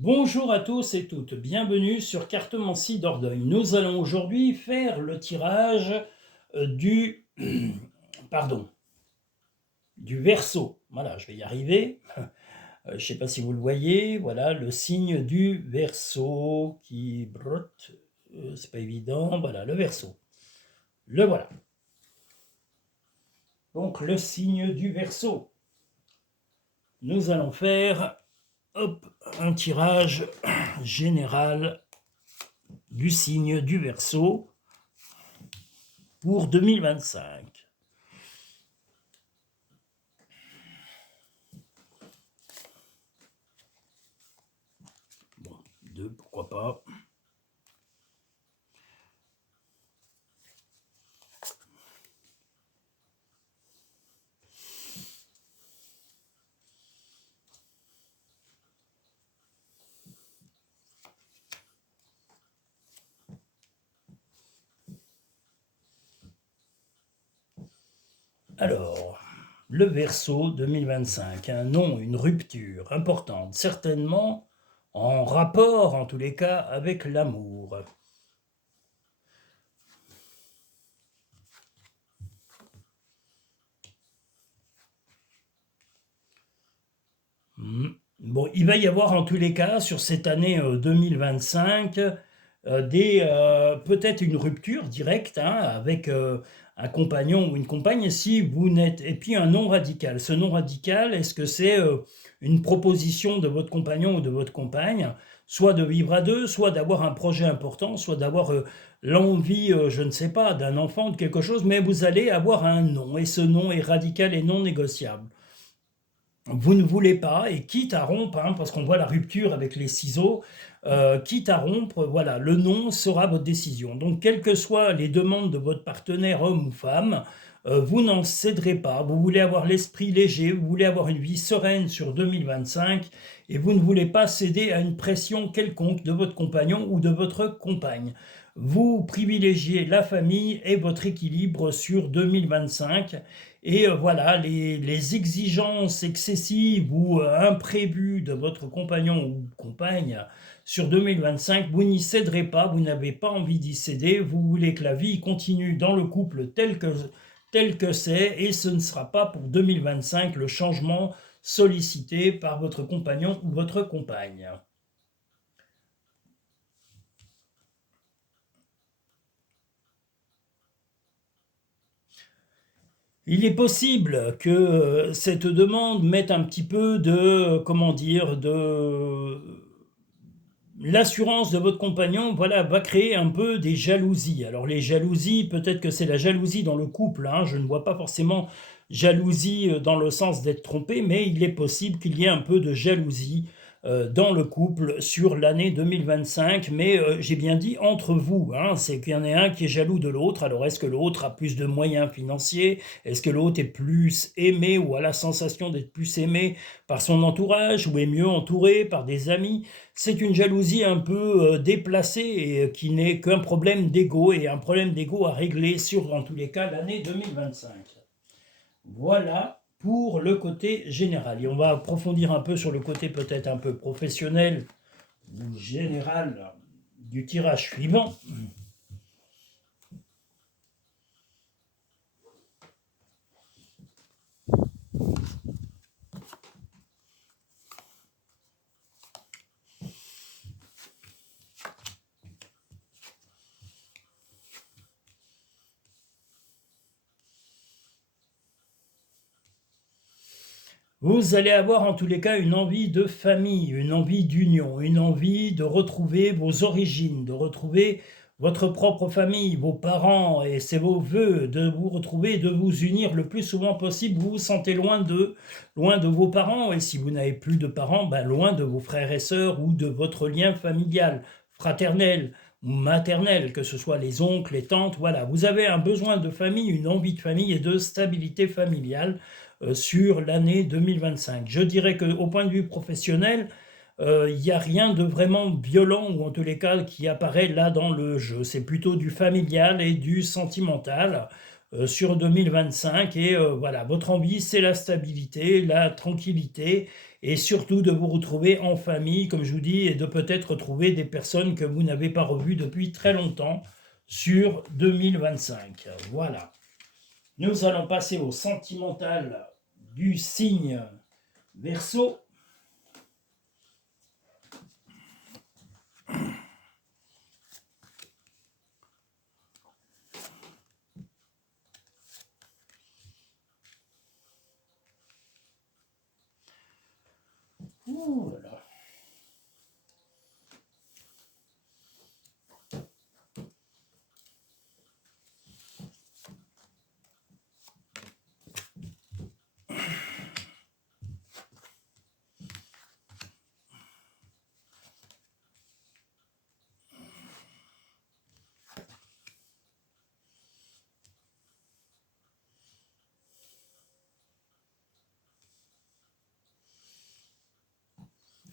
Bonjour à tous et toutes, bienvenue sur Cartomancie Dordogne. Nous allons aujourd'hui faire le tirage du, pardon, du Verseau. Voilà, je vais y arriver. Je ne sais pas si vous le voyez, voilà le signe du Verseau qui brotte. C'est pas évident, voilà le Verseau. Le voilà. Donc le signe du Verseau. Nous allons faire un tirage général du signe du Verseau pour 2025. Bon, deux, pourquoi pas. Alors, le Verseau 2025, un nom, une rupture importante, certainement en rapport, en tous les cas, avec l'amour. Bon, il va y avoir en tous les cas, sur cette année 2025, peut-être une rupture directe avec un compagnon ou une compagne si vous n'êtes... Et puis un non radical. Ce non radical, est-ce que c'est une proposition de votre compagnon ou de votre compagne, soit de vivre à deux, soit d'avoir un projet important, soit d'avoir l'envie, je ne sais pas, d'un enfant, de quelque chose, mais vous allez avoir un non, et ce non est radical et non négociable. Vous ne voulez pas, et quitte à rompre, parce qu'on voit la rupture avec les ciseaux, quitte à rompre, voilà, le non sera votre décision. Donc, quelles que soient les demandes de votre partenaire, homme ou femme, vous n'en céderez pas. Vous voulez avoir l'esprit léger, vous voulez avoir une vie sereine sur 2025, et vous ne voulez pas céder à une pression quelconque de votre compagnon ou de votre compagne. Vous privilégiez la famille et votre équilibre sur 2025. Et voilà, les exigences excessives ou imprévues de votre compagnon ou compagne sur 2025, vous n'y céderez pas, vous n'avez pas envie d'y céder, vous voulez que la vie continue dans le couple tel que c'est, et ce ne sera pas pour 2025 le changement sollicité par votre compagnon ou votre compagne. Il est possible que cette demande mette un petit peu de, comment dire, de l'assurance de votre compagnon, voilà, va créer un peu des jalousies. Alors les jalousies, peut-être que c'est la jalousie dans le couple, je ne vois pas forcément jalousie dans le sens d'être trompé, mais il est possible qu'il y ait un peu de jalousie dans le couple sur l'année 2025, mais j'ai bien dit entre vous, c'est qu'il y en a un qui est jaloux de l'autre. Alors est-ce que l'autre a plus de moyens financiers? Est-ce que l'autre est plus aimé ou a la sensation d'être plus aimé par son entourage ou est mieux entouré par des amis? C'est une jalousie un peu déplacée et qui n'est qu'un problème d'ego, et un problème d'ego à régler sur, en tous les cas, l'année 2025. Voilà pour le côté général. Et on va approfondir un peu sur le côté peut-être un peu professionnel ou général du tirage suivant. Vous allez avoir en tous les cas une envie de famille, une envie d'union, une envie de retrouver vos origines, de retrouver votre propre famille, vos parents, et c'est vos voeux de vous retrouver, de vous unir le plus souvent possible. Vous vous sentez loin de vos parents, et si vous n'avez plus de parents, loin de vos frères et sœurs ou de votre lien familial, fraternel ou maternel, que ce soit les oncles, les tantes, voilà. Vous avez un besoin de famille, une envie de famille et de stabilité familiale sur l'année 2025. Je dirais qu'au point de vue professionnel, il n'y a rien de vraiment violent, ou en tous les cas qui apparaît là dans le jeu. C'est plutôt du familial et du sentimental sur 2025. Et voilà, votre envie, c'est la stabilité, la tranquillité et surtout de vous retrouver en famille, comme je vous dis, et de peut-être retrouver des personnes que vous n'avez pas revues depuis très longtemps sur 2025. Voilà. Nous allons passer au sentimental du signe Verseau. Ouh là là.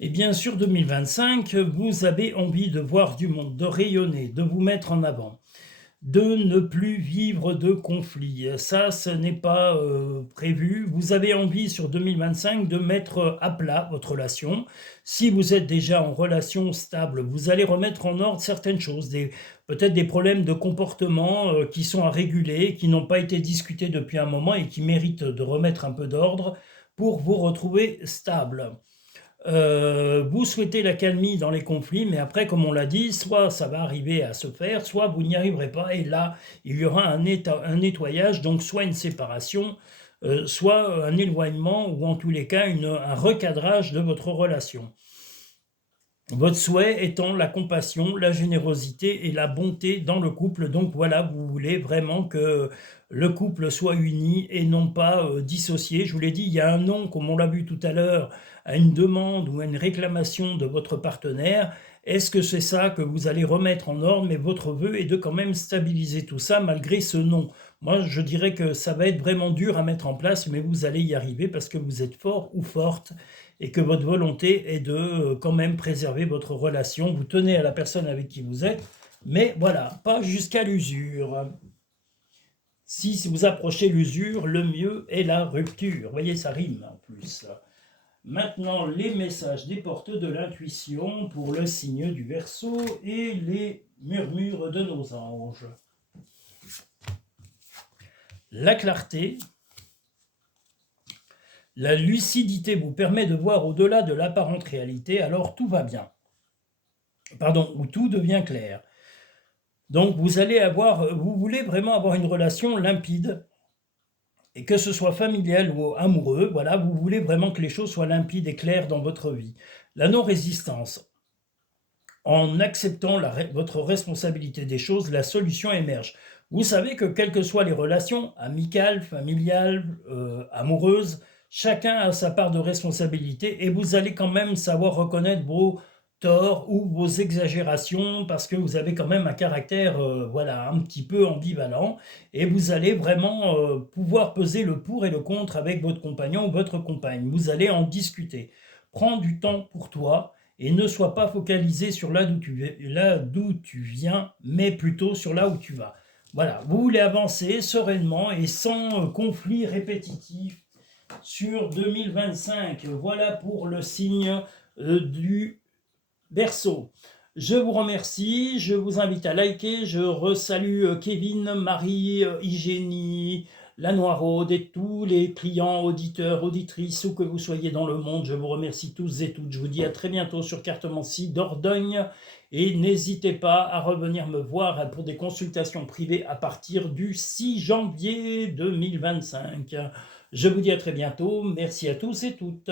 Et bien sûr, 2025, vous avez envie de voir du monde, de rayonner, de vous mettre en avant, de ne plus vivre de conflits. Ça, ce n'est pas prévu. Vous avez envie sur 2025 de mettre à plat votre relation. Si vous êtes déjà en relation stable, vous allez remettre en ordre certaines choses, peut-être des problèmes de comportement qui sont à réguler, qui n'ont pas été discutés depuis un moment et qui méritent de remettre un peu d'ordre pour vous retrouver stable. Vous souhaitez l'accalmie dans les conflits, mais après, comme on l'a dit, soit ça va arriver à se faire, soit vous n'y arriverez pas, et là, il y aura un nettoyage, donc soit une séparation, soit un éloignement, ou en tous les cas, un recadrage de votre relation. Votre souhait étant la compassion, la générosité et la bonté dans le couple. Donc voilà, vous voulez vraiment que le couple soit uni et non pas dissocié. Je vous l'ai dit, il y a un non, comme on l'a vu tout à l'heure, à une demande ou à une réclamation de votre partenaire. Est-ce que c'est ça que vous allez remettre en ordre? Mais votre vœu est de quand même stabiliser tout ça malgré ce non. Moi, je dirais que ça va être vraiment dur à mettre en place, mais vous allez y arriver parce que vous êtes fort ou forte et que votre volonté est de quand même préserver votre relation. Vous tenez à la personne avec qui vous êtes, mais voilà, pas jusqu'à l'usure. Si vous approchez l'usure, le mieux est la rupture. Vous voyez, ça rime en plus. Maintenant, les messages des portes de l'intuition pour le signe du Verseau et les murmures de nos anges. La clarté, la lucidité vous permet de voir au-delà de l'apparente réalité, alors tout va bien. Pardon, ou tout devient clair. Donc vous voulez vraiment avoir une relation limpide, et que ce soit familial ou amoureux, voilà, vous voulez vraiment que les choses soient limpides et claires dans votre vie. La non-résistance. En acceptant votre responsabilité des choses, la solution émerge. Vous savez que quelles que soient les relations, amicales, familiales, amoureuses, chacun a sa part de responsabilité et vous allez quand même savoir reconnaître vos torts ou vos exagérations parce que vous avez quand même un caractère voilà, un petit peu ambivalent et vous allez vraiment pouvoir peser le pour et le contre avec votre compagnon ou votre compagne. Vous allez en discuter. Prends du temps pour toi et ne sois pas focalisé sur là d'où tu viens, mais plutôt sur là où tu vas. Voilà, vous voulez avancer sereinement et sans conflit répétitif sur 2025. Voilà pour le signe du Verseau. Je vous remercie, je vous invite à liker, je resalue Kevin, Marie, Hygiénie, la Noiraude et tous les clients, auditeurs, auditrices, où que vous soyez dans le monde. Je vous remercie tous et toutes. Je vous dis à très bientôt sur Cartomancie d'Ordogne et n'hésitez pas à revenir me voir pour des consultations privées à partir du 6 janvier 2025. Je vous dis à très bientôt. Merci à tous et toutes.